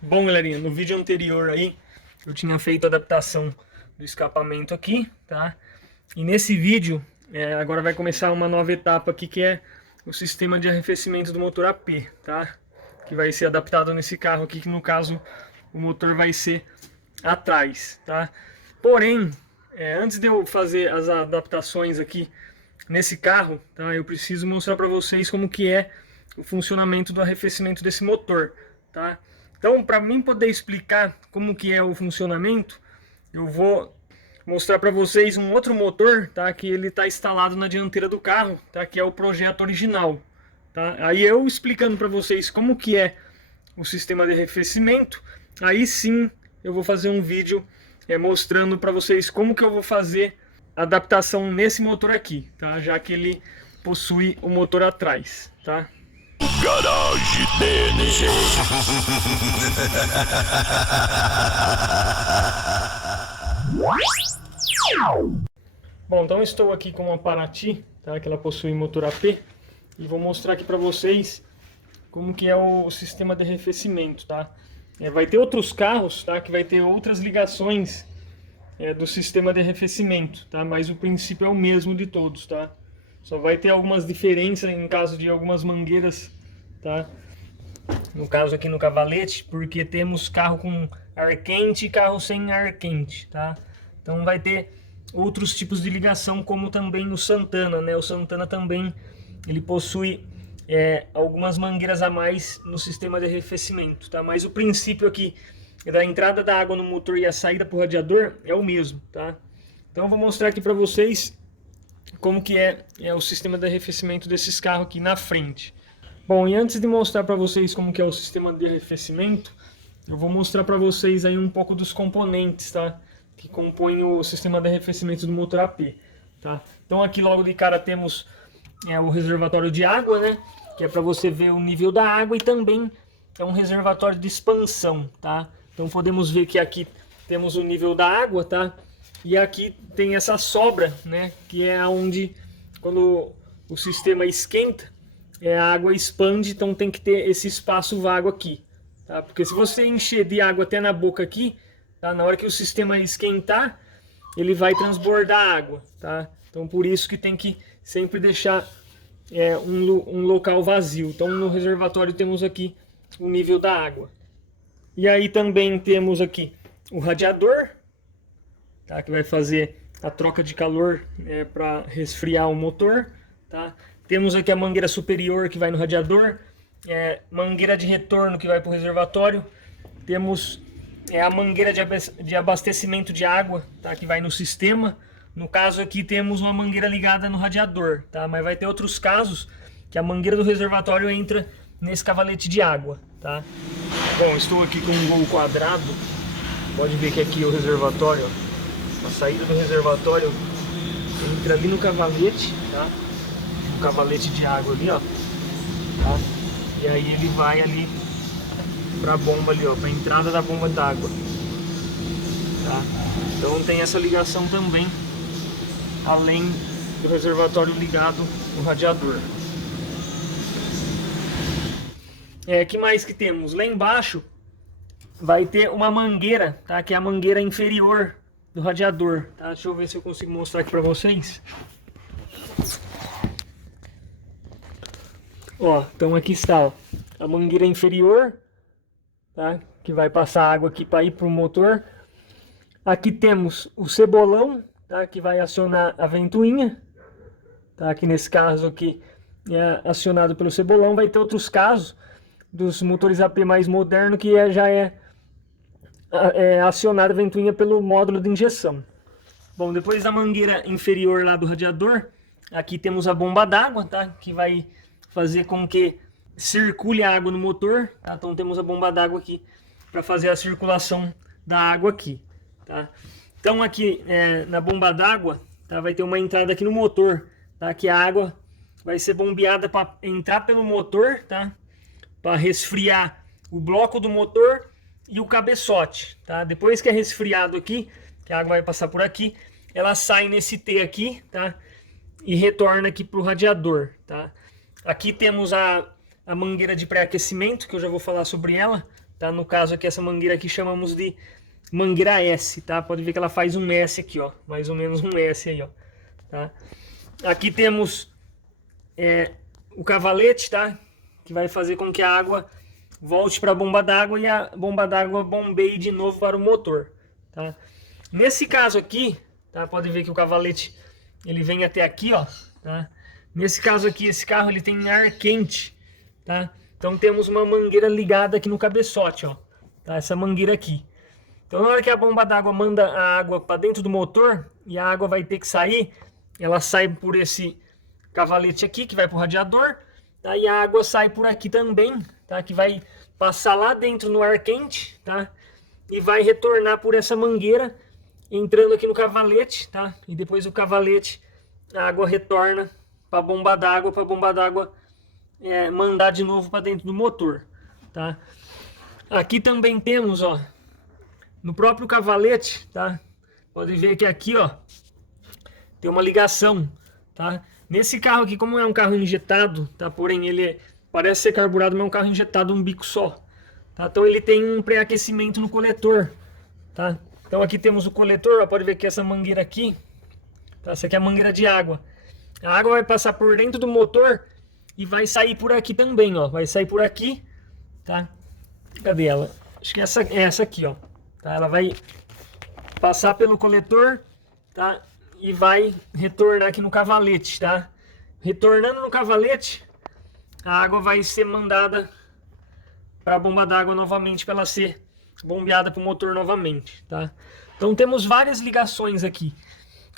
Bom, galerinha, no vídeo anterior aí eu tinha feito a adaptação do escapamento aqui, tá? E nesse vídeo agora vai começar uma nova etapa aqui, que é o sistema de arrefecimento do motor AP, tá? Que vai ser adaptado nesse carro aqui, que no caso o motor vai ser atrás, tá? Porém, antes de eu fazer as adaptações aqui nesse carro, tá? Eu preciso mostrar para vocês como que é o funcionamento do arrefecimento desse motor, tá? Então, para mim poder explicar como que é o funcionamento, eu vou mostrar para vocês um outro motor, tá? Que ele está instalado na dianteira do carro, tá? Que é o projeto original, tá? Aí eu explicando para vocês como que é o sistema de arrefecimento, aí sim eu vou fazer um vídeo mostrando para vocês como que eu vou fazer a adaptação nesse motor aqui, tá? Já que ele possui o motor atrás, tá? Garage DNG. Bom, então estou aqui com uma Paraty, tá? Que ela possui motor AP, e vou mostrar aqui para vocês como que é o sistema de arrefecimento, tá? Vai ter outros carros, tá? Que vai ter outras ligações do sistema de arrefecimento, tá? Mas o princípio é o mesmo de todos, tá? Só vai ter algumas diferenças em caso de algumas mangueiras, tá? No caso aqui no cavalete, porque temos carro com ar quente e carro sem ar quente, tá? Então vai ter outros tipos de ligação, como também o Santana, né? O Santana também ele possui algumas mangueiras a mais no sistema de arrefecimento, tá? Mas o princípio aqui da entrada da água no motor e a saída para o radiador é o mesmo, tá? Então eu vou mostrar aqui para vocês como que é o sistema de arrefecimento desses carros aqui na frente. Bom, e antes de mostrar para vocês como que é o sistema de arrefecimento, eu vou mostrar para vocês aí um pouco dos componentes, tá? Que compõem o sistema de arrefecimento do motor AP, tá? Então aqui logo de cara temos o reservatório de água, né? Que é para você ver o nível da água, e também é um reservatório de expansão, tá? Então podemos ver que aqui temos o nível da água, tá? E aqui tem essa sobra, né? Que é onde, quando o sistema esquenta, a água expande, então tem que ter esse espaço vago aqui, tá? Porque se você encher de água até na boca aqui, tá? Na hora que o sistema esquentar, ele vai transbordar a água, tá? Então por isso que tem que sempre deixar um local vazio. Então no reservatório temos aqui o nível da água. E aí também temos aqui o radiador, tá? Que vai fazer a troca de calor para resfriar o motor, tá? Temos aqui a mangueira superior que vai no radiador, mangueira de retorno que vai para o reservatório. Temos a mangueira de abastecimento de água, tá? Que vai no sistema. No caso aqui temos uma mangueira ligada no radiador, tá? Mas vai ter outros casos que a mangueira do reservatório entra nesse cavalete de água, tá? Bom, estou aqui com um gol quadrado. Pode ver que aqui é o reservatório, ó. A saída do reservatório entra ali no cavalete, tá? O cavalete de água ali, ó, tá? E aí ele vai ali para a bomba ali, ó, para a entrada da bomba d'água, tá? Então tem essa ligação também, além do reservatório ligado no radiador. Que mais que temos? Lá embaixo vai ter uma mangueira, tá? Que é a mangueira inferior do radiador, tá? Deixa eu ver se eu consigo mostrar aqui para vocês. Ó, então aqui está, ó, a mangueira inferior, tá? Que vai passar água aqui para ir para o motor. Aqui temos o cebolão, tá? Que vai acionar a ventoinha, tá? Aqui nesse caso aqui é acionado pelo cebolão. Vai ter outros casos dos motores AP mais modernos que já é acionada a ventoinha pelo módulo de injeção. Bom, depois da mangueira inferior lá do radiador, aqui temos a bomba d'água, tá? Que vai fazer com que circule a água no motor, tá? Então temos a bomba d'água aqui para fazer a circulação da água aqui, tá? Então aqui na bomba d'água, tá? Vai ter uma entrada aqui no motor, tá? Que a água vai ser bombeada para entrar pelo motor, tá? Para resfriar o bloco do motor e o cabeçote, tá? Depois que é resfriado aqui, que a água vai passar por aqui, ela sai nesse T aqui, tá? E retorna aqui para o radiador, tá? Aqui temos a mangueira de pré-aquecimento, que eu já vou falar sobre ela, tá? No caso aqui, essa mangueira aqui chamamos de mangueira S, tá? Pode ver que ela faz um S aqui, ó, mais ou menos um S aí, ó, tá? Aqui temos o cavalete, tá? Que vai fazer com que a água volte para a bomba d'água e a bomba d'água bombeie de novo para o motor, tá? Nesse caso aqui, tá? Pode ver que o cavalete ele vem até aqui, ó, tá? Nesse caso aqui, esse carro ele tem ar quente, tá? Então temos uma mangueira ligada aqui no cabeçote, ó, tá? Essa mangueira aqui. Então na hora que a bomba d'água manda a água para dentro do motor e a água vai ter que sair, ela sai por esse cavalete aqui que vai para o radiador, tá? E a água sai por aqui também, tá? Que vai passar lá dentro no ar quente, tá? E vai retornar por essa mangueira, entrando aqui no cavalete, tá? E depois do cavalete a água retorna para a bomba d'água mandar de novo para dentro do motor, tá? Aqui também temos, ó, no próprio cavalete, tá? Pode ver que aqui, ó, tem uma ligação, tá? Nesse carro aqui, como é um carro injetado, tá? Porém ele parece ser carburado, mas é um carro injetado um bico só, tá? Então ele tem um pré-aquecimento no coletor, tá? Então aqui temos o coletor, ó, pode ver que essa mangueira aqui, tá? Essa aqui é a mangueira de água. A água vai passar por dentro do motor e vai sair por aqui também, ó. Vai sair por aqui, tá? Cadê ela? Acho que essa aqui, ó. Tá? Ela vai passar pelo coletor, tá? E vai retornar aqui no cavalete, tá? Retornando no cavalete, a água vai ser mandada para a bomba d'água novamente, para ela ser bombeada para o motor novamente, tá? Então temos várias ligações aqui.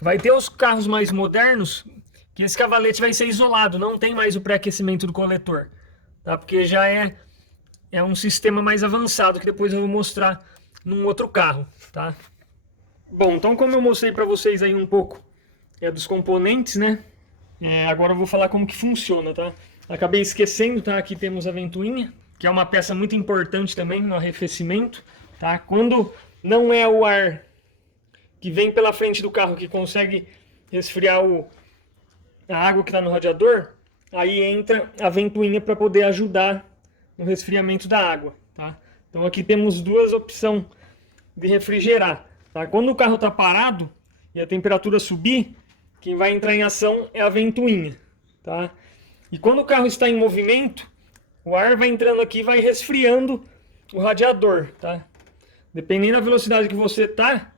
Vai ter os carros mais modernos que esse cavalete vai ser isolado, não tem mais o pré-aquecimento do coletor, tá? Porque já é um sistema mais avançado que depois eu vou mostrar num outro carro, tá? Bom, então como eu mostrei para vocês aí um pouco dos componentes, né? Agora eu vou falar como que funciona, tá? Acabei esquecendo, tá? Aqui temos a ventoinha, que é uma peça muito importante também no arrefecimento, tá? Quando não é o ar que vem pela frente do carro que consegue resfriar a água que está no radiador, aí entra a ventoinha para poder ajudar no resfriamento da água, tá? Então aqui temos duas opções de refrigerar, tá? Quando o carro está parado e a temperatura subir, quem vai entrar em ação é a ventoinha, tá? E quando o carro está em movimento, o ar vai entrando aqui e vai resfriando o radiador, tá? Dependendo da velocidade que você tá,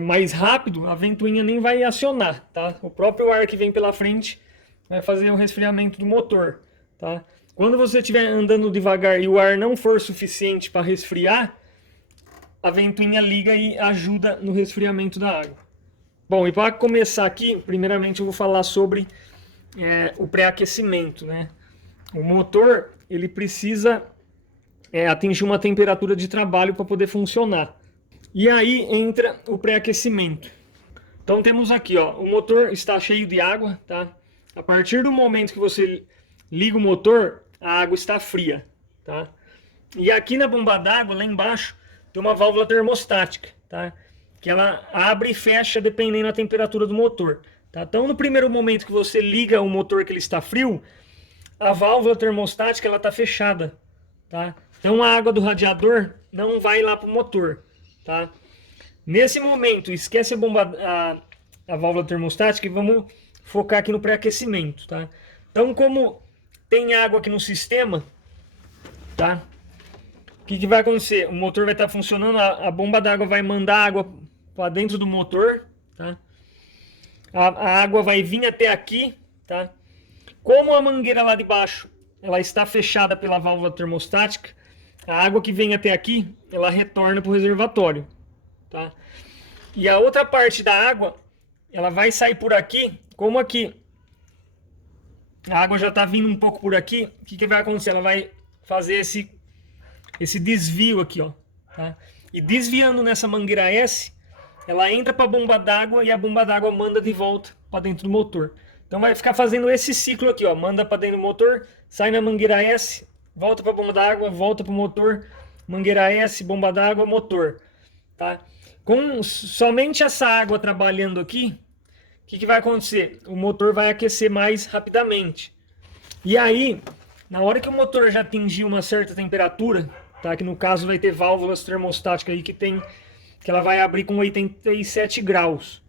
mais rápido, a ventoinha nem vai acionar, tá? O próprio ar que vem pela frente vai fazer o resfriamento do motor, tá? Quando você estiver andando devagar e o ar não for suficiente para resfriar, a ventoinha liga e ajuda no resfriamento da água. Bom, e para começar aqui, primeiramente eu vou falar sobre o pré-aquecimento, né? O motor, ele precisa atingir uma temperatura de trabalho para poder funcionar. E aí entra o pré-aquecimento. Então temos aqui, ó, o motor está cheio de água, tá? A partir do momento que você liga o motor, a água está fria, tá? E aqui na bomba d'água, lá embaixo, tem uma válvula termostática, tá? Que ela abre e fecha dependendo da temperatura do motor, tá? Então no primeiro momento que você liga o motor que ele está frio, a válvula termostática ela está fechada, tá? Então a água do radiador não vai lá para o motor, tá? Nesse momento, esquece a válvula termostática e vamos focar aqui no pré-aquecimento, tá? Então, como tem água aqui no sistema, tá? O que vai acontecer? O motor vai estar funcionando, a bomba d'água vai mandar água para dentro do motor, tá? A água vai vir até aqui, tá? Como a mangueira lá de baixo, ela está fechada pela válvula termostática, a água que vem até aqui, ela retorna para o reservatório, tá? E a outra parte da água, ela vai sair por aqui, como aqui a água já está vindo um pouco por aqui, o que vai acontecer? Ela vai fazer esse desvio aqui, ó, tá? E desviando nessa mangueira S, ela entra para a bomba d'água e a bomba d'água manda de volta para dentro do motor. Então vai ficar fazendo esse ciclo aqui, ó, manda para dentro do motor, sai na mangueira S, volta para a bomba d'água, volta para o motor, mangueira S, bomba d'água, motor, tá? Com somente essa água trabalhando aqui, o que vai acontecer? O motor vai aquecer mais rapidamente. E aí, na hora que o motor já atingir uma certa temperatura, tá? Que no caso vai ter válvulas termostáticas aí que ela vai abrir com 87 graus.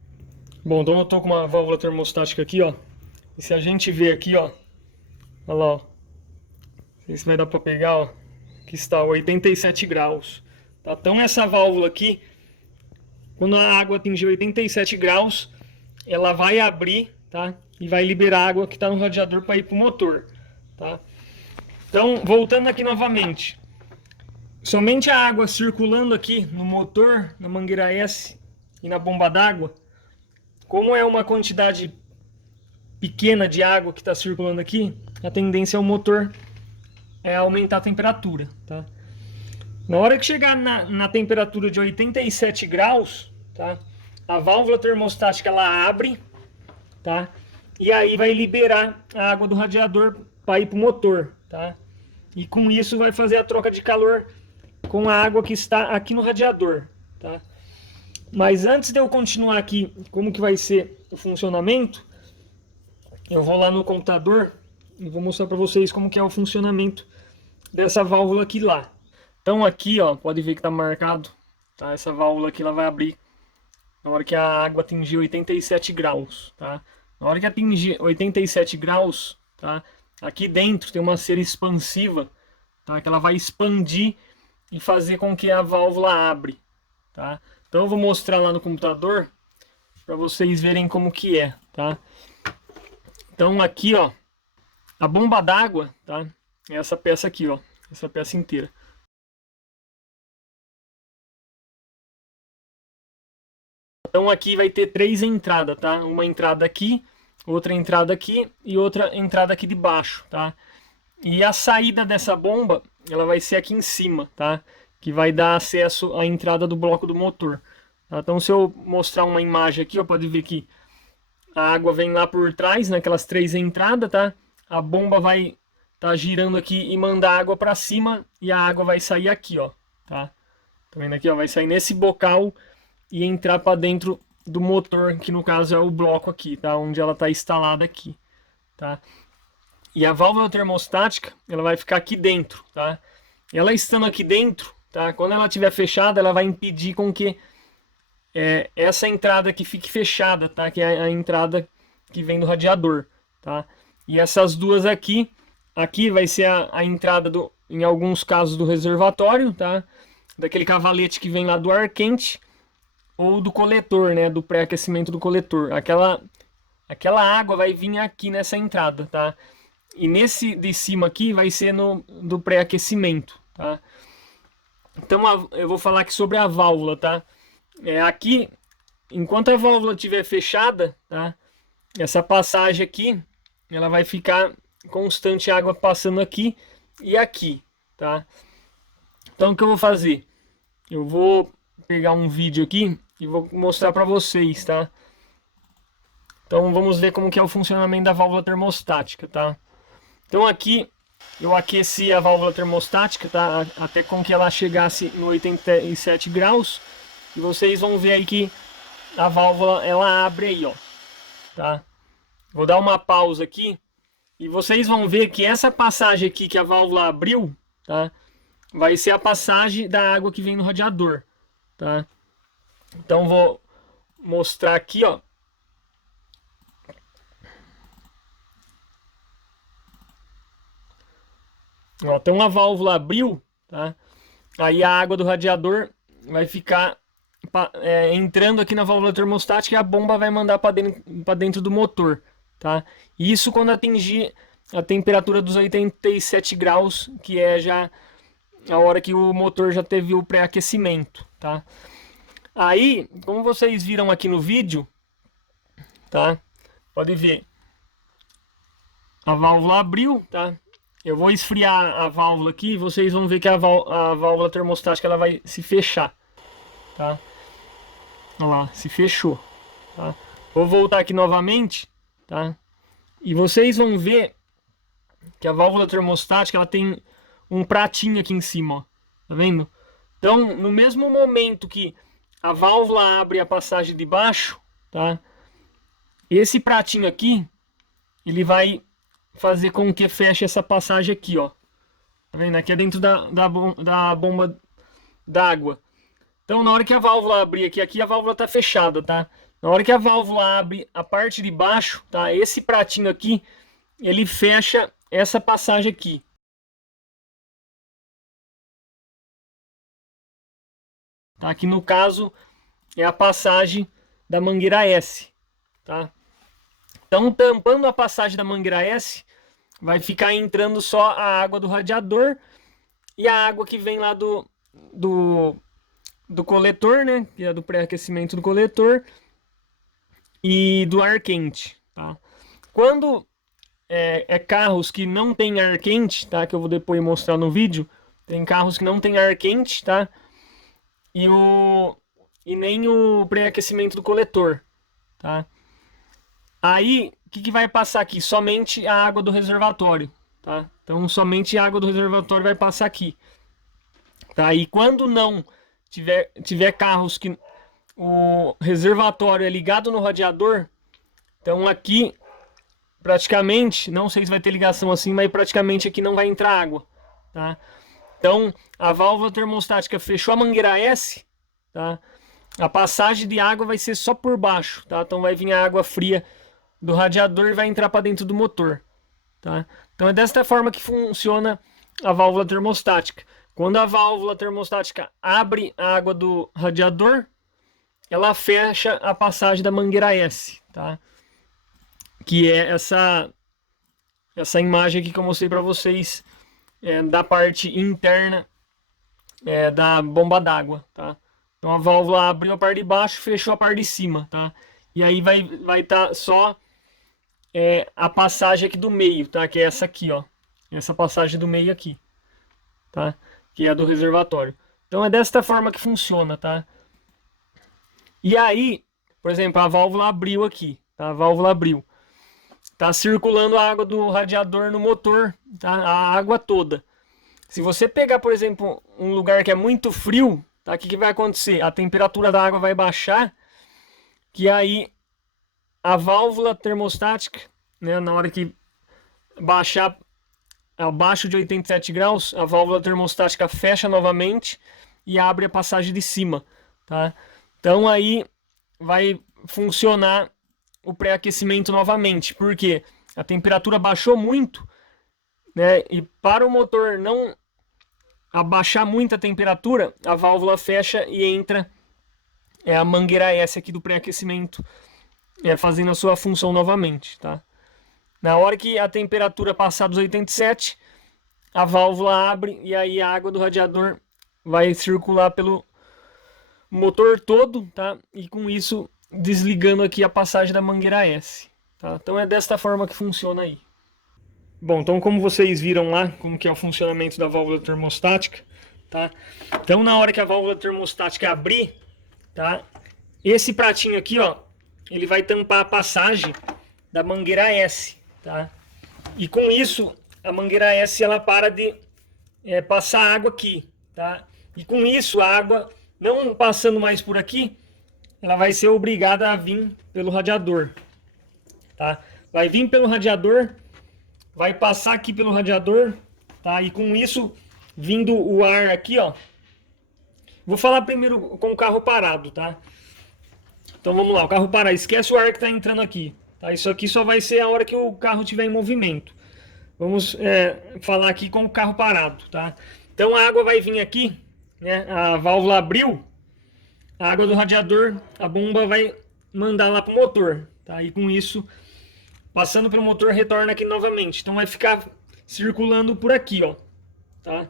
Bom, então eu tô com uma válvula termostática aqui, ó. E se a gente ver aqui, ó, olha lá, ó. Não sei se vai dar pra pegar, ó. Aqui está 87 graus. Tá? Então essa válvula aqui, quando a água atingir 87 graus, ela vai abrir, tá? E vai liberar a água que está no radiador para ir para o motor, tá? Então, voltando aqui novamente, somente a água circulando aqui no motor, na mangueira S e na bomba d'água, como é uma quantidade pequena de água que está circulando aqui, a tendência é o motor aumentar a temperatura, tá? Na hora que chegar na temperatura de 87 graus, tá? A válvula termostática ela abre, tá? E aí vai liberar a água do radiador para ir para o motor, tá? E com isso vai fazer a troca de calor com a água que está aqui no radiador, tá? Mas antes de eu continuar aqui, como que vai ser o funcionamento, eu vou lá no computador e vou mostrar para vocês como que é o funcionamento dessa válvula aqui lá. Então aqui, ó, pode ver que está marcado, tá? Essa válvula aqui ela vai abrir na hora que a água atingir 87 graus, tá? Na hora que atingir 87 graus, tá? Aqui dentro tem uma cera expansiva, tá? Que ela vai expandir e fazer com que a válvula abre, tá? Então eu vou mostrar lá no computador para vocês verem como que é, tá? Então aqui, ó, a bomba d'água, tá? É essa peça aqui, ó, essa peça inteira. Então aqui vai ter 3 entradas, tá? Uma entrada aqui, outra entrada aqui e outra entrada aqui de baixo, tá? E a saída dessa bomba, ela vai ser aqui em cima, tá? Que vai dar acesso à entrada do bloco do motor. Tá? Então se eu mostrar uma imagem aqui, ó, pode ver que a água vem lá por trás, naquelas 3 entradas, tá? A bomba vai tá girando aqui e mandar água para cima e a água vai sair aqui, ó, tá? Tá vendo aqui, ó? Vai sair nesse bocal e entrar para dentro do motor, que no caso é o bloco aqui, tá? Onde ela está instalada aqui, tá? E a válvula termostática, ela vai ficar aqui dentro, tá? Ela estando aqui dentro, tá? Quando ela estiver fechada, ela vai impedir com que essa entrada aqui fique fechada, tá? Que é a entrada que vem do radiador, tá? E essas duas aqui vai ser a entrada em alguns casos do reservatório, tá? Daquele cavalete que vem lá do ar quente ou do coletor, né? Do pré-aquecimento do coletor. Aquela água vai vir aqui nessa entrada, tá? E nesse de cima aqui vai ser do pré-aquecimento, tá? Então eu vou falar aqui sobre a válvula, tá? Aqui, enquanto a válvula estiver fechada, tá? Essa passagem aqui, ela vai ficar constante água passando aqui e aqui, tá? Então o que eu vou fazer? Eu vou pegar um vídeo aqui e vou mostrar para vocês, tá? Então vamos ver como que é o funcionamento da válvula termostática, tá? Então aqui eu aqueci a válvula termostática, tá? Até com que ela chegasse no 87 graus. E vocês vão ver aí que a válvula ela abre aí, ó, tá? Vou dar uma pausa aqui e vocês vão ver que essa passagem aqui que a válvula abriu, tá? Vai ser a passagem da água que vem no radiador, tá? Então vou mostrar aqui, ó. Então a válvula abriu, tá? Aí a água do radiador vai ficar entrando aqui na válvula termostática e a bomba vai mandar para dentro do motor, tá? Isso quando atingir a temperatura dos 87 graus, que é já a hora que o motor já teve o pré-aquecimento, tá? Aí, como vocês viram aqui no vídeo, tá? Pode ver, a válvula abriu, tá? Eu vou esfriar a válvula aqui e vocês vão ver que a válvula termostática ela vai se fechar, tá? Olha lá, se fechou, tá? Vou voltar aqui novamente, tá? E vocês vão ver que a válvula termostática ela tem um pratinho aqui em cima, ó. Tá vendo? Então, no mesmo momento que a válvula abre a passagem de baixo, tá? Esse pratinho aqui, ele vai fazer com que feche essa passagem aqui, ó, Tá vendo? Aqui é dentro da bomba d'água. Então, na hora que a válvula abrir aqui a válvula tá fechada, tá? Na hora que a válvula abre a parte de baixo, tá? Esse pratinho aqui, ele fecha essa passagem aqui. Tá? Aqui no caso é a passagem da mangueira S, tá? Então, tampando a passagem da mangueira S, vai ficar entrando só a água do radiador e a água que vem lá do coletor, né? Que é do pré-aquecimento do coletor e do ar quente, tá? Quando é carros que não tem ar quente, tá? Que eu vou depois mostrar no vídeo. Tem carros que não tem ar quente, tá? E nem o pré-aquecimento do coletor, tá? Aí, o que vai passar aqui? Somente a água do reservatório, tá? Então, somente a água do reservatório vai passar aqui, tá? E quando não tiver carros que o reservatório é ligado no radiador, então aqui praticamente, não sei se vai ter ligação assim, mas praticamente aqui não vai entrar água, tá? Então, a válvula termostática fechou a mangueira S, tá? A passagem de água vai ser só por baixo, tá? Então vai vir a água fria do radiador e vai entrar para dentro do motor, tá? Então é desta forma que funciona a válvula termostática. Quando a válvula termostática abre a água do radiador, ela fecha a passagem da mangueira S, tá? Que é essa imagem aqui que eu mostrei para vocês da parte interna da bomba d'água, tá? Então a válvula abriu a parte de baixo, fechou a parte de cima, tá? E aí vai estar só a passagem aqui do meio, tá? Que é essa aqui, ó. Essa passagem do meio aqui, tá? Que é a do reservatório. Então é desta forma que funciona, tá? E aí, por exemplo, a válvula abriu aqui, tá? A válvula abriu. Tá circulando a água do radiador no motor, tá? A água toda. Se você pegar, por exemplo, um lugar que é muito frio, tá? O que vai acontecer? A temperatura da água vai baixar, que aí a válvula termostática, né, na hora que baixar abaixo de 87 graus, a válvula termostática fecha novamente e abre a passagem de cima, tá? Então aí vai funcionar o pré-aquecimento novamente, porque a temperatura baixou muito, né? E para o motor não abaixar muito a temperatura, a válvula fecha e entra a mangueira S aqui do pré-aquecimento, fazendo a sua função novamente, tá? Na hora que a temperatura passar dos 87, a válvula abre e aí a água do radiador vai circular pelo motor todo, tá? E com isso desligando aqui a passagem da mangueira S, tá? Então é desta forma que funciona aí. Bom, então como vocês viram lá, como que é o funcionamento da válvula termostática, tá? Então na hora que a válvula termostática abrir, tá? Esse pratinho aqui, ó, ele vai tampar a passagem da mangueira S, tá? E com isso, a mangueira S ela para de passar água aqui, tá? E com isso, a água não passando mais por aqui, ela vai ser obrigada a vir pelo radiador, tá? Vai vir pelo radiador, vai passar aqui pelo radiador, tá? E com isso, vindo o ar aqui, ó. Vou falar primeiro com o carro parado, tá? Então vamos lá, o carro parado, esquece o ar que tá entrando aqui, tá? Isso aqui só vai ser a hora que o carro estiver em movimento. Vamos falar aqui com o carro parado, tá? Então a água vai vir aqui, né? A válvula abriu, a água do radiador, a bomba vai mandar lá pro motor, tá? E com isso, passando pelo motor, retorna aqui novamente. Então vai ficar circulando por aqui, ó, tá?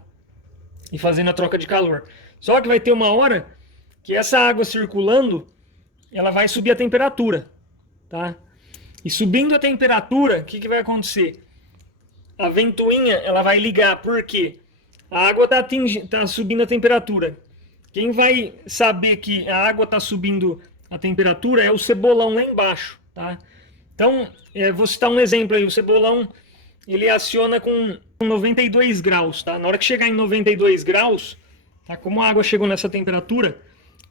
E fazendo a troca de calor. Só que vai ter uma hora que essa água circulando, ela vai subir a temperatura, tá? E subindo a temperatura, o que vai acontecer? A ventoinha ela vai ligar, porque a água tá subindo a temperatura. Quem vai saber que a água está subindo a temperatura é o cebolão lá embaixo, tá? Então, vou citar um exemplo aí. O cebolão, ele aciona com 92 graus, tá? Na hora que chegar em 92 graus, tá? Como a água chegou nessa temperatura,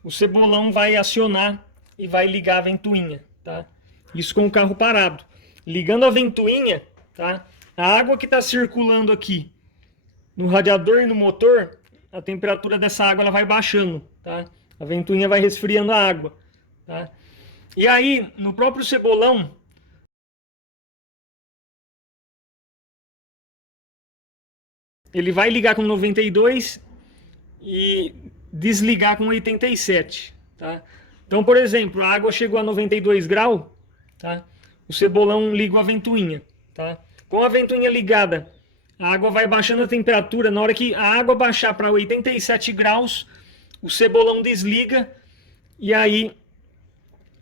o cebolão vai acionar e vai ligar a ventoinha, tá? Isso com o carro parado. Ligando a ventoinha, tá? A água que está circulando aqui no radiador e no motor, a temperatura dessa água ela vai baixando, tá? A ventoinha vai resfriando a água, tá? E aí, no próprio cebolão, ele vai ligar com 92 e desligar com 87, tá? Então, por exemplo, a água chegou a 92 graus, tá? O cebolão liga a ventoinha, tá? Com a ventoinha ligada, a água vai baixando a temperatura. Na hora que a água baixar para 87 graus, o cebolão desliga e aí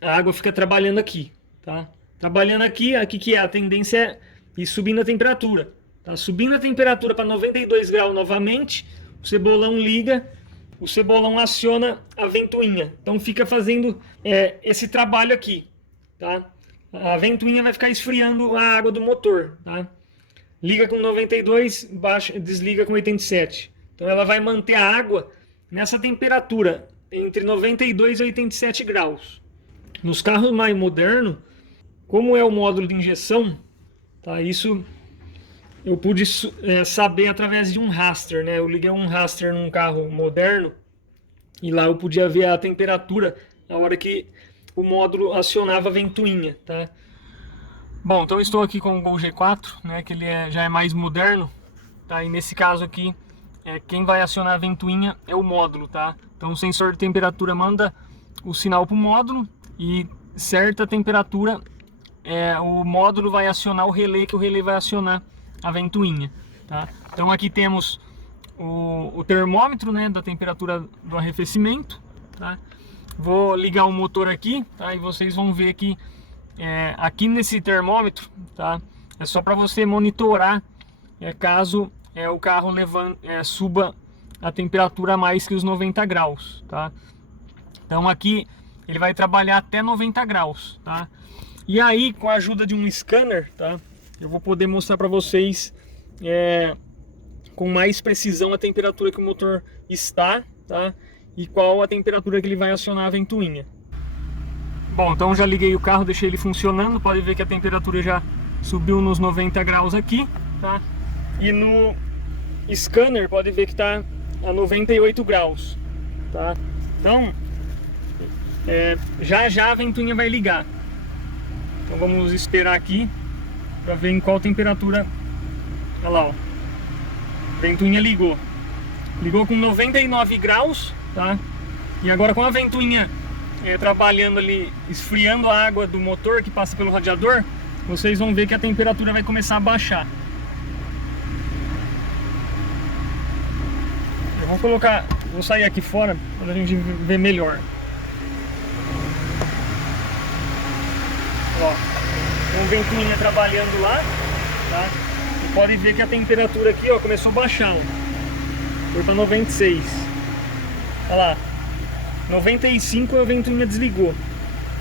a água fica trabalhando aqui, tá? Trabalhando aqui que é a tendência é ir subindo a temperatura, tá? Subindo a temperatura para 92 graus novamente, o cebolão liga, o cebolão aciona a ventoinha. Então fica fazendo esse trabalho aqui, tá? A ventoinha vai ficar esfriando a água do motor, tá? Liga com 92, baixa, desliga com 87. Então ela vai manter a água nessa temperatura, entre 92 e 87 graus. Nos carros mais modernos, como é o módulo de injeção, tá? Isso eu pude saber através de um raster, né? Eu liguei um raster num carro moderno e lá eu podia ver a temperatura na hora que o módulo acionava a ventoinha, tá? Bom, então eu estou aqui com o Gol G4, né? Que ele já é mais moderno, tá? E nesse caso aqui, quem vai acionar a ventoinha é o módulo, tá? Então o sensor de temperatura manda o sinal para o módulo e certa temperatura o módulo vai acionar o relé, que o relé vai acionar a ventoinha, tá? Então aqui temos o termômetro, né, da temperatura do arrefecimento, tá? Vou ligar o motor aqui, tá? E vocês vão ver que aqui nesse termômetro, tá? É só para você monitorar caso o carro suba a temperatura a mais que os 90 graus, tá? Então aqui ele vai trabalhar até 90 graus, tá? E aí, com a ajuda de um scanner, tá? Eu vou poder mostrar para vocês com mais precisão a temperatura que o motor está, tá? E qual a temperatura que ele vai acionar a ventoinha. Bom, então já liguei o carro, deixei ele funcionando. Pode ver que a temperatura já subiu nos 90 graus aqui, tá? E no scanner pode ver que está a 98 graus, tá? Então já a ventoinha vai ligar. Então vamos esperar aqui para ver em qual temperatura. Olha lá, ó. A ventoinha ligou. Ligou com 99 graus, tá? E agora com a ventoinha trabalhando ali, esfriando a água do motor que passa pelo radiador, vocês vão ver que a temperatura vai começar a baixar. Eu vou sair aqui fora para a gente ver melhor. Ó, tem uma ventoinha trabalhando lá, tá? E pode ver que a temperatura aqui, ó, começou a baixar, ó. Foi para 96. Olha lá, 95 a ventoinha desligou,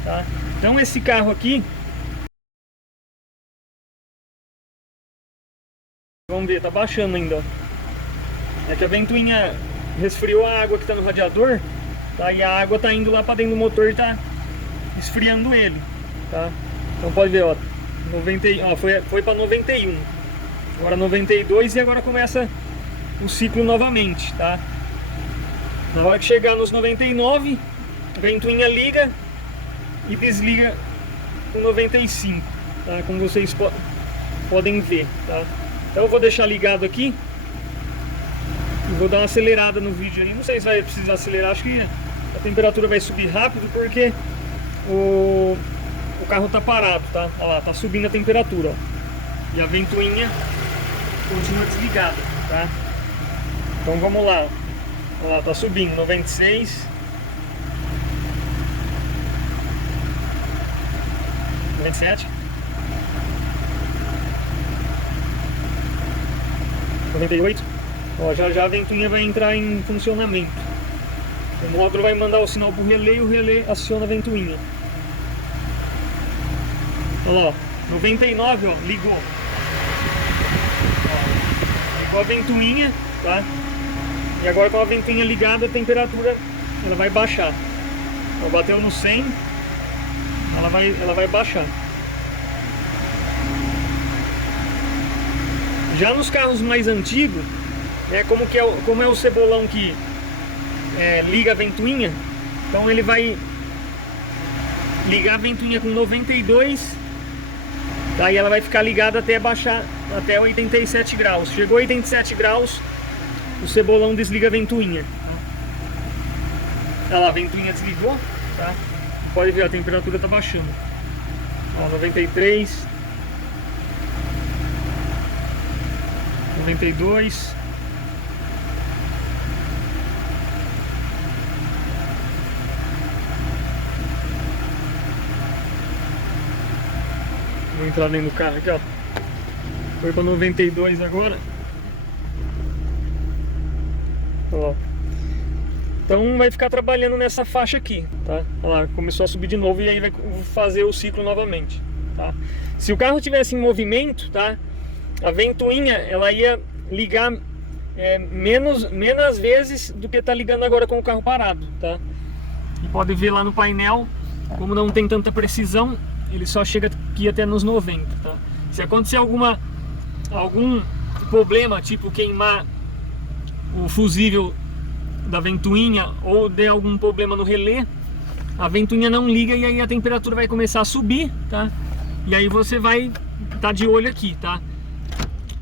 tá? Então esse carro aqui, vamos ver, tá baixando ainda, ó. É que a ventoinha resfriou a água que tá no radiador, tá? E a água tá indo lá para dentro do motor e tá esfriando ele, tá? Então pode ver, ó, 90, ó, foi para 91, agora 92 e agora começa o ciclo novamente, tá? Na hora que chegar nos 99, a ventoinha liga e desliga com 95, tá? Como vocês podem ver, tá? Então eu vou deixar ligado aqui e vou dar uma acelerada no vídeo aí. Não sei se vai precisar acelerar, acho que a temperatura vai subir rápido porque o carro tá parado, tá? Olha lá, tá subindo a temperatura, ó. E a ventoinha continua desligada, tá? Então vamos lá. Olha lá, tá subindo, 96. 97. 98. Ó, já a ventoinha vai entrar em funcionamento. O módulo vai mandar o sinal pro relé e o relé aciona a ventoinha. Olha lá, ó, 99, ó, ligou. Ó, ligou a ventoinha, tá? E agora com a ventoinha ligada, a temperatura ela vai baixar. Ó, bateu no 100, ela vai baixar. Já nos carros mais antigos, Como é o cebolão que liga a ventoinha, então ele vai ligar a ventoinha com 92, daí ela vai ficar ligada até baixar até 87 graus. Chegou a 87 graus, o cebolão desliga a ventoinha. Olha lá, a ventoinha desligou, tá? Pode ver, a temperatura tá baixando. Ó, 93, 92. Vou entrar dentro do carro aqui, ó. Foi para 92 agora. Ó. Então vai ficar trabalhando nessa faixa aqui, tá? Olha lá, começou a subir de novo e aí vai fazer o ciclo novamente, tá? Se o carro tivesse em movimento, tá? A ventoinha, ela ia ligar menos vezes do que tá ligando agora com o carro parado, tá? E pode ver lá no painel, como não tem tanta precisão, ele só chega aqui até nos 90, tá? Se acontecer algum problema, tipo queimar o fusível da ventoinha ou der algum problema no relé, a ventoinha não liga e aí a temperatura vai começar a subir, tá? E aí você vai estar de olho aqui, tá?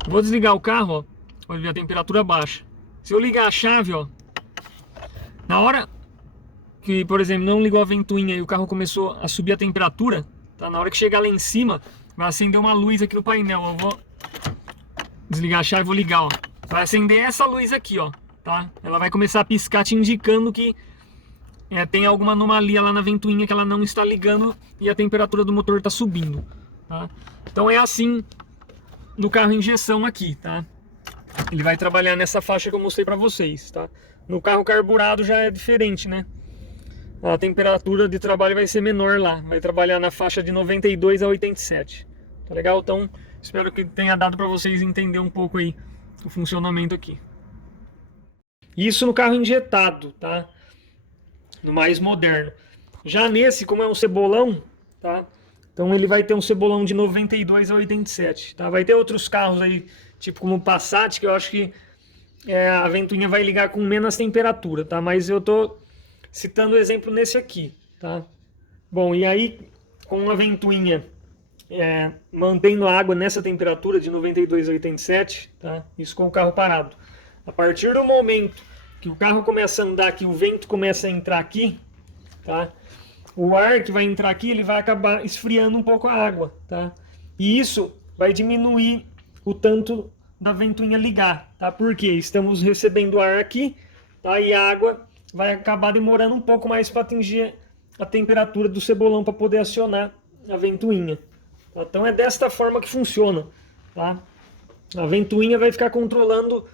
Vou desligar o carro, ó. Pode ver a temperatura baixa. Se eu ligar a chave, ó, na hora que, por exemplo, não ligou a ventoinha e o carro começou a subir a temperatura, tá? Na hora que chegar lá em cima, vai acender uma luz aqui no painel. Eu vou desligar a chave e vou ligar, ó. Vai acender essa luz aqui, ó, tá? Ela vai começar a piscar te indicando que tem alguma anomalia lá na ventoinha que ela não está ligando e a temperatura do motor está subindo, tá? Então é assim no carro injeção aqui, tá? Ele vai trabalhar nessa faixa que eu mostrei para vocês, tá? No carro carburado já é diferente, né? A temperatura de trabalho vai ser menor lá, vai trabalhar na faixa de 92 a 87, tá legal? Então espero que tenha dado para vocês entender um pouco aí o funcionamento aqui. Isso no carro injetado, tá? No mais moderno. Já nesse, como é um cebolão, tá? Então ele vai ter um cebolão de 92 a 87, tá? Vai ter outros carros aí, tipo como o Passat, que eu acho que a ventoinha vai ligar com menos temperatura, tá? Mas eu tô citando o exemplo nesse aqui, tá? Bom, e aí com a ventoinha mantendo a água nessa temperatura de 92 a 87, tá? Isso com o carro parado. A partir do momento que o carro começa a andar, que o vento começa a entrar aqui, tá? O ar que vai entrar aqui, ele vai acabar esfriando um pouco a água, tá? E isso vai diminuir o tanto da ventoinha ligar, tá? Porque estamos recebendo ar aqui, tá? E a água vai acabar demorando um pouco mais para atingir a temperatura do cebolão para poder acionar a ventoinha. Tá? Então é desta forma que funciona, tá? A ventoinha vai ficar controlando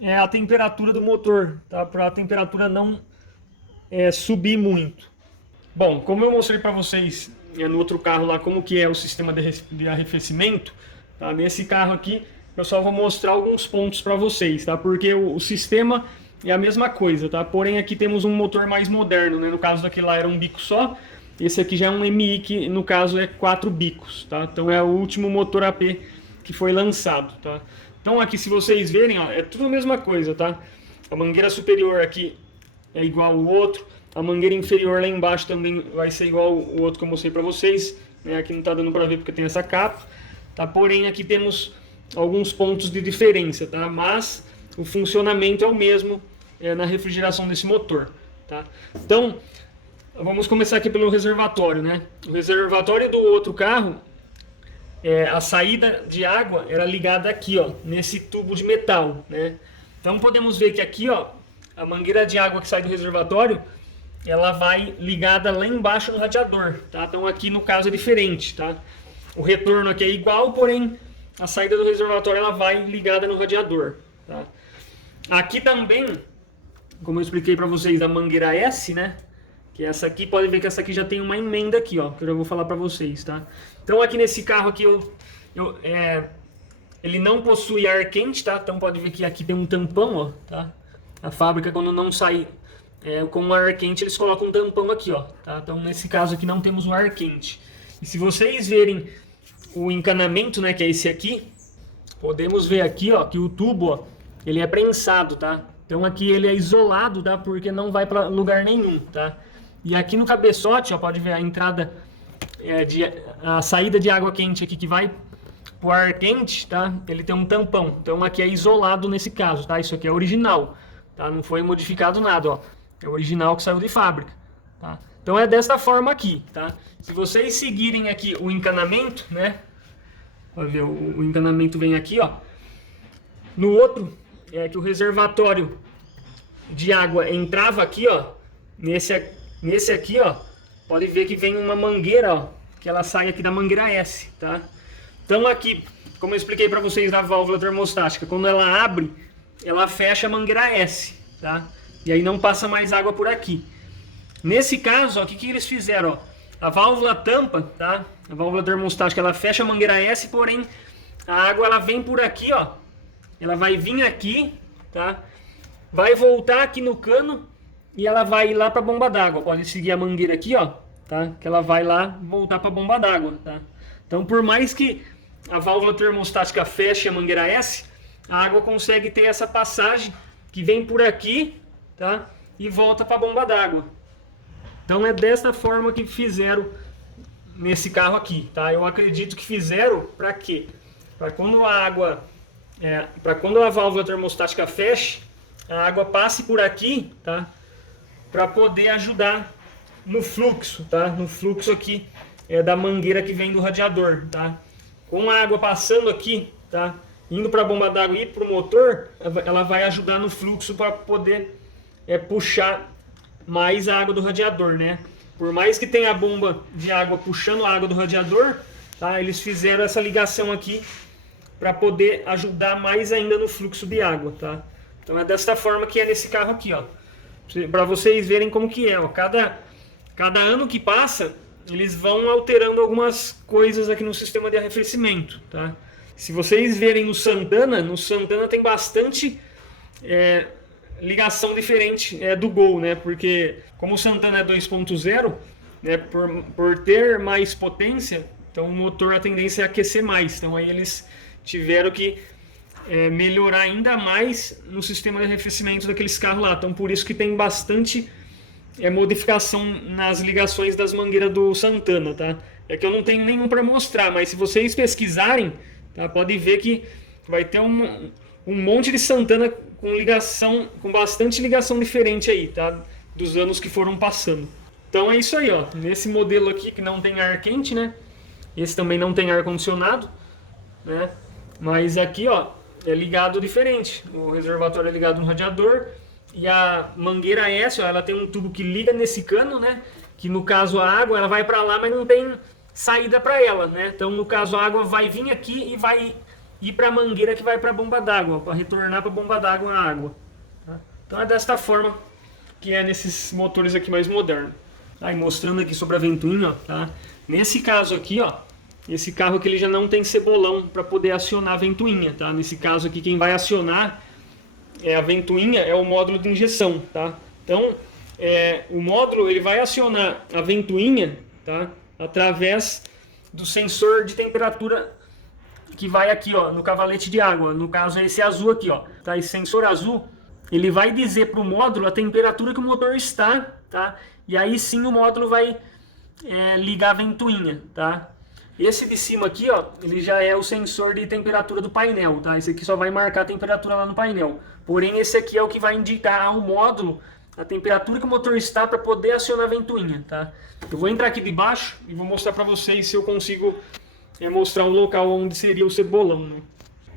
a temperatura do motor, tá? Para a temperatura não subir muito. Bom, como eu mostrei para vocês no outro carro lá como que é o sistema de arrefecimento, tá? Nesse carro aqui eu só vou mostrar alguns pontos para vocês, tá? Porque o sistema é a mesma coisa, tá? Porém aqui temos um motor mais moderno, né? No caso daquele lá era um bico só, esse aqui já é um MI que no caso é 4 bicos, tá? Então é o último motor AP que foi lançado, tá? Então aqui se vocês verem, ó, é tudo a mesma coisa, tá? A mangueira superior aqui é igual ao outro, a mangueira inferior lá embaixo também vai ser igual ao outro que eu mostrei para vocês, né? Aqui não tá dando para ver porque tem essa capa, tá? Porém aqui temos alguns pontos de diferença, tá? Mas o funcionamento é o mesmo na refrigeração desse motor, tá? Então vamos começar aqui pelo reservatório, né? O reservatório do outro carro, a saída de água era ligada aqui, ó, nesse tubo de metal, né? Então podemos ver que aqui, ó, a mangueira de água que sai do reservatório, ela vai ligada lá embaixo no radiador, tá? Então aqui no caso é diferente, tá? O retorno aqui é igual, porém a saída do reservatório ela vai ligada no radiador, tá? Aqui também, como eu expliquei para vocês, a mangueira S, né? Que essa aqui, pode ver que essa aqui já tem uma emenda aqui, ó, que eu já vou falar para vocês, tá? Então aqui nesse carro aqui ele não possui ar quente, tá? Então pode ver que aqui tem um tampão, ó, tá? A fábrica quando não sai com o ar quente eles colocam um tampão aqui, ó, tá? Então nesse caso aqui não temos o ar quente. E se vocês verem o encanamento, né, que é esse aqui, podemos ver aqui, ó, que o tubo, ó, ele é prensado, tá? Então aqui ele é isolado, tá? Porque não vai para lugar nenhum, tá? E aqui no cabeçote, ó, pode ver a entrada, a saída de água quente aqui que vai pro ar quente, tá? Ele tem um tampão. Então aqui é isolado nesse caso, tá? Isso aqui é original, tá? Não foi modificado nada, ó. É original que saiu de fábrica, tá? Então é desta forma aqui, tá? Se vocês seguirem aqui o encanamento, né? Pode ver, o encanamento vem aqui, ó. No outro, é que o reservatório de água entrava aqui, ó. Nesse aqui, ó. Pode ver que vem uma mangueira, ó. Que ela sai aqui da mangueira S, tá? Então aqui, como eu expliquei para vocês da válvula termostática, quando ela abre, ela fecha a mangueira S, tá? E aí não passa mais água por aqui. Nesse caso, ó, o que eles fizeram, ó? A válvula tampa, tá? A válvula termostática, ela fecha a mangueira S, porém a água ela vem por aqui, ó. Ela vai vir aqui, tá? Vai voltar aqui no cano e ela vai ir lá para a bomba d'água. Pode seguir a mangueira aqui, ó, tá? Que ela vai lá voltar para a bomba d'água, tá? Então, por mais que a válvula termostática feche a mangueira S, a água consegue ter essa passagem que vem por aqui, tá? E volta para a bomba d'água. Então é desta forma que fizeram nesse carro aqui, tá? Eu acredito que fizeram para quê? Para quando a água, quando a válvula termostática feche, a água passe por aqui, tá? Para poder ajudar no fluxo, tá? No fluxo aqui da mangueira que vem do radiador, tá? Com a água passando aqui, tá? Indo para a bomba d'água e para o motor, ela vai ajudar no fluxo para poder puxar mais a água do radiador, né? Por mais que tenha a bomba de água puxando a água do radiador, tá? Eles fizeram essa ligação aqui para poder ajudar mais ainda no fluxo de água, tá? Então é desta forma que é nesse carro aqui, ó. Para vocês verem como que é, ó. Cada ano que passa, eles vão alterando algumas coisas aqui no sistema de arrefecimento, tá? Se vocês verem no Santana tem bastante ligação diferente do Gol, né? Porque como o Santana é 2.0, né, por ter mais potência, então o motor, a tendência é aquecer mais. Então aí eles tiveram que melhorar ainda mais no sistema de arrefecimento daqueles carros lá. Então por isso que tem bastante modificação nas ligações das mangueiras do Santana, tá? É que eu não tenho nenhum para mostrar, mas se vocês pesquisarem, tá, pode ver que vai ter um monte de Santana com bastante ligação diferente aí, tá? Dos anos que foram passando. Então é isso aí, ó. Nesse modelo aqui que não tem ar quente, né? Esse também não tem ar condicionado, né? Mas aqui, ó, é ligado diferente. O reservatório é ligado no radiador e a mangueira S, ó, ela tem um tubo que liga nesse cano, né? Que no caso a água ela vai para lá, mas não tem saída para ela, né? Então no caso a água vai vir aqui e vai ir para a mangueira que vai para a bomba d'água, para retornar para a bomba d'água a água. Tá? Então é desta forma que é nesses motores aqui mais modernos. Aí mostrando aqui sobre a ventoinha, ó, tá? Nesse caso aqui, ó, esse carro aqui ele já não tem cebolão para poder acionar a ventoinha, tá? Nesse caso aqui quem vai acionar a ventoinha é o módulo de injeção, tá? Então o módulo ele vai acionar a ventoinha, tá? Através do sensor de temperatura que vai aqui, ó, no cavalete de água. No caso é esse azul aqui, ó, tá? Esse sensor azul, ele vai dizer para o módulo a temperatura que o motor está, tá? E aí sim o módulo vai ligar a ventoinha, tá? Esse de cima aqui, ó, ele já é o sensor de temperatura do painel, tá? Esse aqui só vai marcar a temperatura lá no painel. Porém, esse aqui é o que vai indicar ao módulo a temperatura que o motor está para poder acionar a ventoinha, tá? Eu vou entrar aqui debaixo e vou mostrar para vocês se eu consigo mostrar um local onde seria o cebolão, né?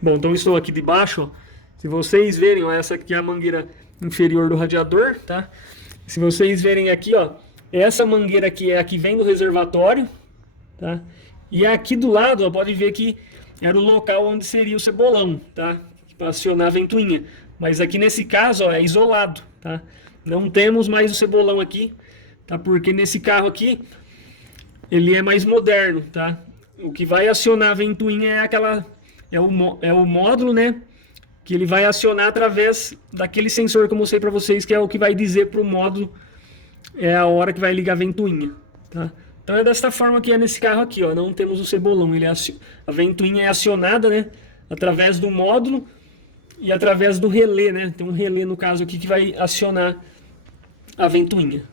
Bom, então estou aqui debaixo, ó. Se vocês verem, ó, essa aqui é a mangueira inferior do radiador, tá? Se vocês verem aqui, ó, essa mangueira aqui é a que vem do reservatório, tá? E aqui do lado, ó, pode ver que era o local onde seria o cebolão, tá? Para acionar a ventoinha. Mas aqui nesse caso, ó, é isolado, tá? Não temos mais o cebolão aqui, tá? Porque nesse carro aqui, ele é mais moderno, tá? O que vai acionar a ventoinha é o módulo, né? Que ele vai acionar através daquele sensor que eu mostrei para vocês, que é o que vai dizer para o módulo a hora que vai ligar a ventoinha, tá? Então é desta forma que é nesse carro aqui, ó. Não temos o cebolão, a ventoinha é acionada, né? Através do módulo e através do relé, né? Tem um relé no caso aqui que vai acionar a ventoinha.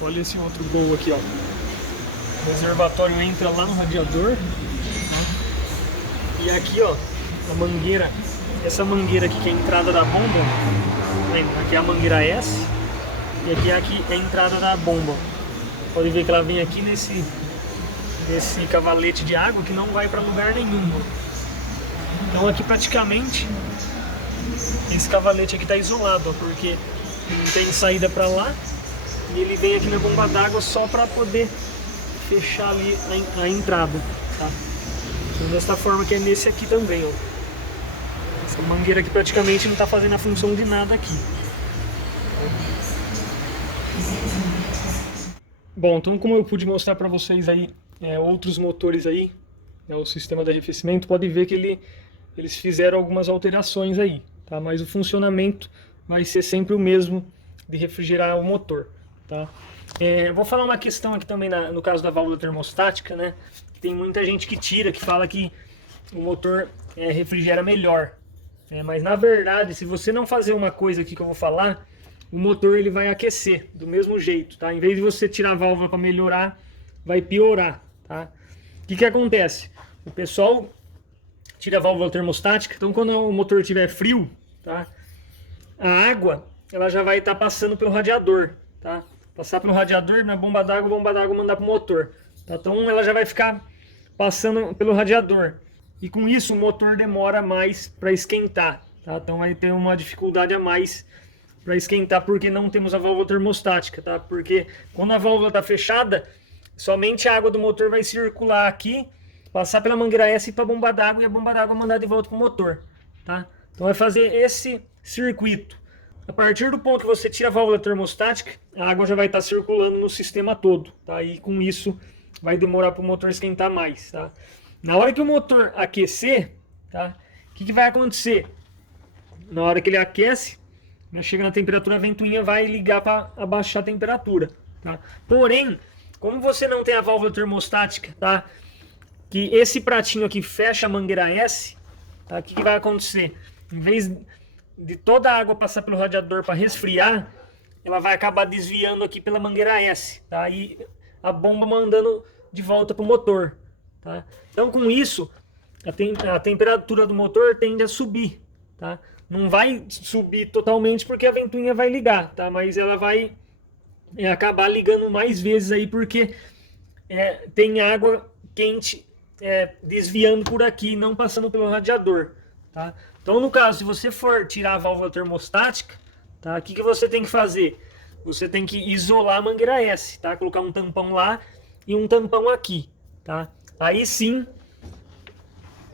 Olha esse outro gol aqui, ó. O reservatório entra lá no radiador, tá? E aqui, ó, a mangueira, essa mangueira aqui que é a entrada da bomba, aqui é a mangueira S, e aqui é a entrada da bomba. Pode ver que ela vem aqui nesse cavalete de água que não vai para lugar nenhum. Então aqui praticamente esse cavalete aqui está isolado, ó, porque não tem saída para lá e ele vem aqui na bomba d'água só para poder fechar ali a entrada, tá? Então, dessa forma que é nesse aqui também, ó. Essa mangueira aqui praticamente não está fazendo a função de nada aqui. Bom, então como eu pude mostrar para vocês aí outros motores aí, o sistema de arrefecimento, pode ver que eles fizeram algumas alterações aí, tá? Mas o funcionamento vai ser sempre o mesmo de refrigerar o motor, tá? Eu vou falar uma questão aqui também no caso da válvula termostática, né? Tem muita gente que tira, que fala que o motor refrigera melhor. Mas na verdade, se você não fazer uma coisa aqui que eu vou falar, o motor ele vai aquecer do mesmo jeito, tá? Em vez de você tirar a válvula para melhorar, vai piorar, tá? O que acontece? O pessoal tira a válvula termostática, então quando o motor estiver frio, tá? A água, ela já vai estar passando pelo radiador, tá? Passar pelo radiador na bomba d'água mandar para o motor, tá? Então ela já vai ficar passando pelo radiador. E com isso o motor demora mais para esquentar, tá? Então vai ter uma dificuldade a mais para esquentar porque não temos a válvula termostática, tá? Porque quando a válvula está fechada, somente a água do motor vai circular aqui, passar pela mangueira S para a bomba d'água e a bomba d'água mandar de volta para o motor, tá? Então vai fazer esse circuito. A partir do ponto que você tira a válvula termostática, a água já vai estar circulando no sistema todo, tá? E com isso vai demorar para o motor esquentar mais, tá? Na hora que o motor aquecer, tá? O que vai acontecer? Na hora que ele aquece, chega na temperatura, a ventoinha vai ligar para abaixar a temperatura, tá? Porém, como você não tem a válvula termostática, tá? Que esse pratinho aqui fecha a mangueira S, tá? O que vai acontecer? Em vez de toda a água passar pelo radiador para resfriar, ela vai acabar desviando aqui pela mangueira S, tá? E a bomba mandando de volta para o motor, tá? Então com isso, a temperatura do motor tende a subir, tá? Não vai subir totalmente porque a ventoinha vai ligar, tá? Mas ela vai acabar ligando mais vezes aí porque tem água quente desviando por aqui, não passando pelo radiador, tá? Então no caso, se você for tirar a válvula termostática, tá? O que você tem que fazer? Você tem que isolar a mangueira S, tá? Colocar um tampão lá e um tampão aqui, tá? Aí sim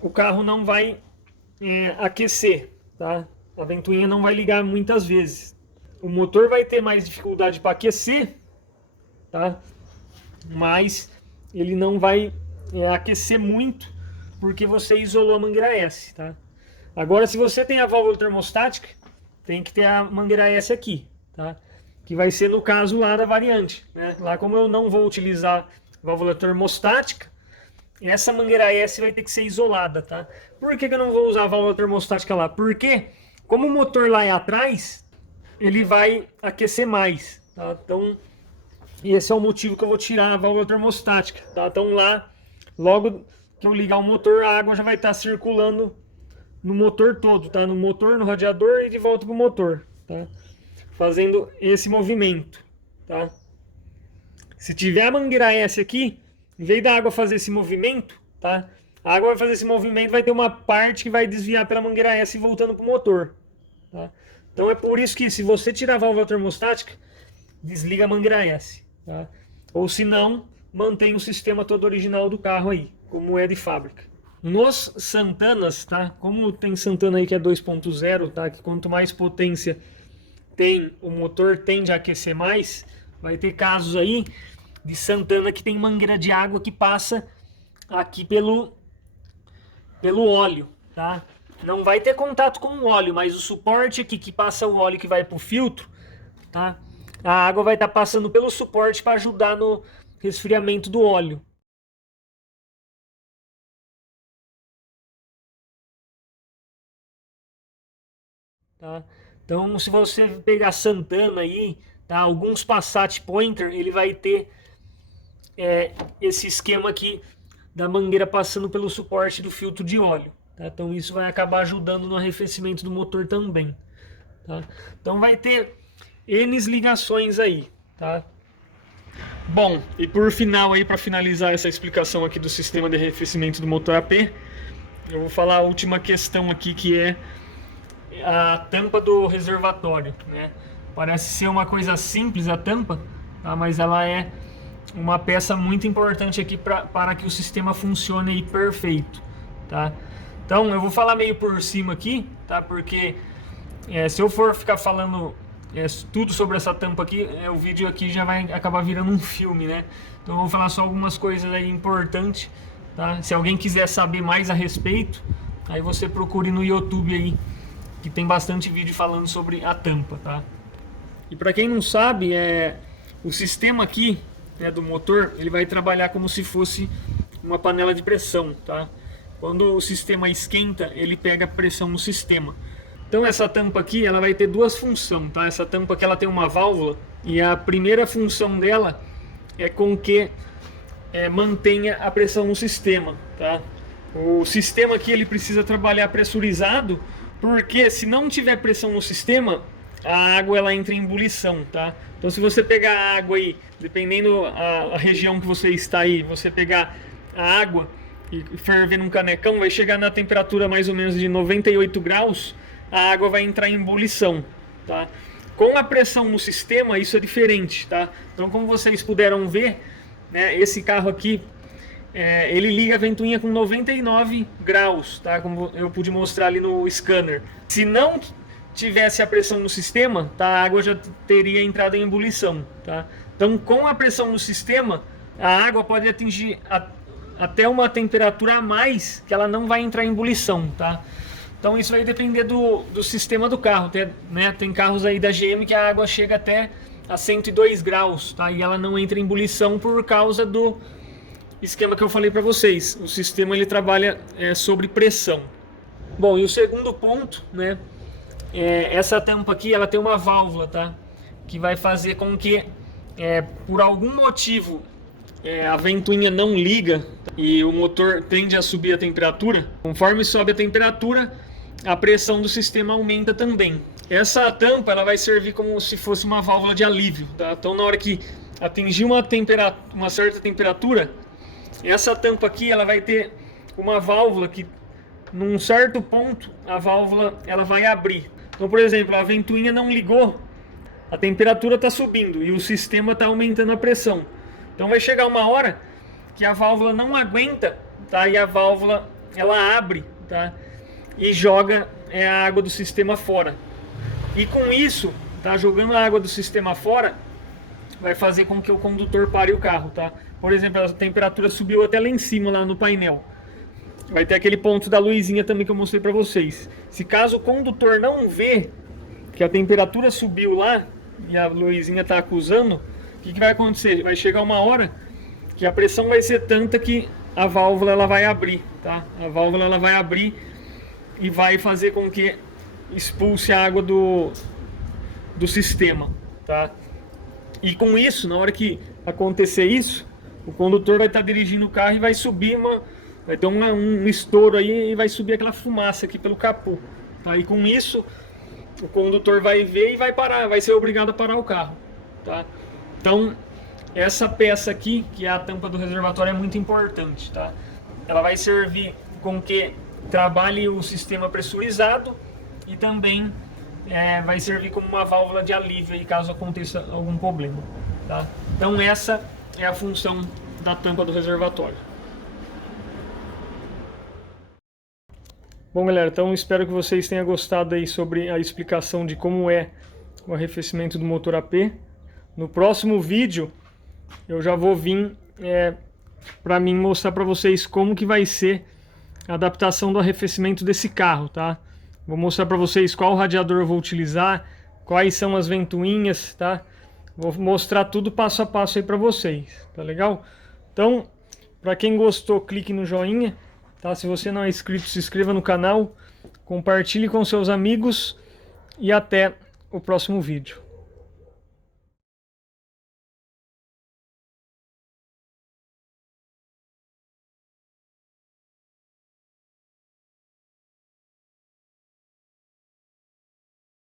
o carro não vai aquecer, tá? A ventoinha não vai ligar muitas vezes. O motor vai ter mais dificuldade para aquecer, tá? Mas ele não vai aquecer muito porque você isolou a mangueira S, tá? Agora, se você tem a válvula termostática, tem que ter a mangueira S aqui, tá? Que vai ser no caso lá da variante, né? Lá como eu não vou utilizar válvula termostática, essa mangueira S vai ter que ser isolada, tá? Por que eu não vou usar a válvula termostática lá? Porque, como o motor lá é atrás, ele vai aquecer mais, tá? Então, esse é o motivo que eu vou tirar a válvula termostática, tá? Então lá, logo que eu ligar o motor, a água já vai estar circulando no motor todo, tá? No motor, no radiador e de volta pro motor, tá? Fazendo esse movimento, tá? Se tiver a mangueira S aqui, em vez da água fazer esse movimento, tá? A água vai fazer esse movimento, vai ter uma parte que vai desviar pela mangueira S e voltando pro motor, tá? Então é por isso que se você tirar a válvula termostática, desliga a mangueira S, tá? Ou se não, mantém o sistema todo original do carro aí, como é de fábrica. Nos Santanas, tá? Como tem Santana aí que é 2.0, tá? Que quanto mais potência tem, o motor tende a aquecer mais. Vai ter casos aí de Santana que tem mangueira de água que passa aqui pelo óleo, tá? Não vai ter contato com o óleo, mas o suporte aqui que passa o óleo que vai pro filtro, tá? A água vai estar passando pelo suporte para ajudar no resfriamento do óleo. tá? Então, se você pegar Santana aí, tá? Alguns Passat Pointer, ele vai ter esse esquema aqui da mangueira passando pelo suporte do filtro de óleo, tá? Então isso vai acabar ajudando no arrefecimento do motor também, tá? Então vai ter N ligações aí, tá? Bom, e por final aí, para finalizar essa explicação aqui do sistema de arrefecimento do motor AP, eu vou falar a última questão aqui, que é a tampa do reservatório, né? Parece ser uma coisa simples a tampa, tá? Mas ela é uma peça muito importante aqui para que o sistema funcione aí perfeito, tá? Então eu vou falar meio por cima aqui, tá? Porque se eu for ficar falando tudo sobre essa tampa aqui, o vídeo aqui já vai acabar virando um filme, né? Então eu vou falar só algumas coisas aí importantes, tá? Se alguém quiser saber mais a respeito, aí você procure no YouTube aí, que tem bastante vídeo falando sobre a tampa, tá? E para quem não sabe, o sistema aqui, do motor, ele vai trabalhar como se fosse uma panela de pressão, tá? Quando o sistema esquenta, ele pega pressão no sistema. Então essa tampa aqui, ela vai ter duas funções, tá? Essa tampa aqui, ela tem uma válvula, e a primeira função dela é com que mantenha a pressão no sistema, tá? O sistema aqui, ele precisa trabalhar pressurizado, porque se não tiver pressão no sistema, a água ela entra em ebulição, tá? Então se você pegar a água aí, dependendo a região que você está aí, você pegar a água e ferver num canecão, vai chegar na temperatura mais ou menos de 98 graus, a água vai entrar em ebulição, tá? Com a pressão no sistema, isso é diferente, tá? Então, como vocês puderam ver, né, esse carro aqui, ele liga a ventoinha com 99 graus, tá? Como eu pude mostrar ali no scanner. Se não tivesse a pressão no sistema, tá, a água já teria entrado em ebulição, tá? Então, com a pressão no sistema, a água pode atingir até uma temperatura a mais, que ela não vai entrar em ebulição, tá? Então isso vai depender do sistema do carro, né? Tem carros aí da GM que a água chega até a 102 graus, tá? E ela não entra em ebulição por causa do esquema que eu falei para vocês. O sistema, ele trabalha sobre pressão. Bom, e o segundo ponto, né? Essa tampa aqui, ela tem uma válvula, tá? Que vai fazer com que, por algum motivo, a ventoinha não liga e o motor tende a subir a temperatura. Conforme sobe a temperatura, a pressão do sistema aumenta também. Essa tampa, ela vai servir como se fosse uma válvula de alívio, tá? Então, na hora que atingir uma certa temperatura, essa tampa aqui, ela vai ter uma válvula que, num certo ponto, a válvula ela vai abrir. Então, por exemplo, a ventoinha não ligou, a temperatura está subindo e o sistema está aumentando a pressão. Então vai chegar uma hora que a válvula não aguenta, tá? E a válvula ela abre, tá? E joga a água do sistema fora. E com isso, tá? Jogando a água do sistema fora, vai fazer com que o condutor pare o carro, tá? Por exemplo, a temperatura subiu até lá em cima, lá no painel. Vai ter aquele ponto da luzinha também que eu mostrei para vocês. Se caso o condutor não vê que a temperatura subiu lá e a luzinha está acusando, o que vai acontecer? Vai chegar uma hora que a pressão vai ser tanta que a válvula ela vai abrir, tá? A válvula ela vai abrir e vai fazer com que expulse a água do sistema, tá? E com isso, na hora que acontecer isso, o condutor vai estar dirigindo o carro e vai subir vai ter um estouro aí e vai subir aquela fumaça aqui pelo capô, tá? E com isso, o condutor vai ver e vai parar, vai ser obrigado a parar o carro, tá? Então, essa peça aqui, que é a tampa do reservatório, é muito importante, tá? Ela vai servir com que trabalhe o sistema pressurizado e também vai servir como uma válvula de alívio aí, caso aconteça algum problema, tá? Então essa é a função da tampa do reservatório. Bom, galera, então espero que vocês tenham gostado aí sobre a explicação de como é o arrefecimento do motor AP. No próximo vídeo eu já vou vir para mim mostrar para vocês como que vai ser a adaptação do arrefecimento desse carro, tá? Vou mostrar para vocês qual radiador eu vou utilizar, quais são as ventoinhas, tá? Vou mostrar tudo passo a passo aí para vocês, tá legal? Então, para quem gostou, clique no joinha, tá? Se você não é inscrito, se inscreva no canal, compartilhe com seus amigos e até o próximo vídeo.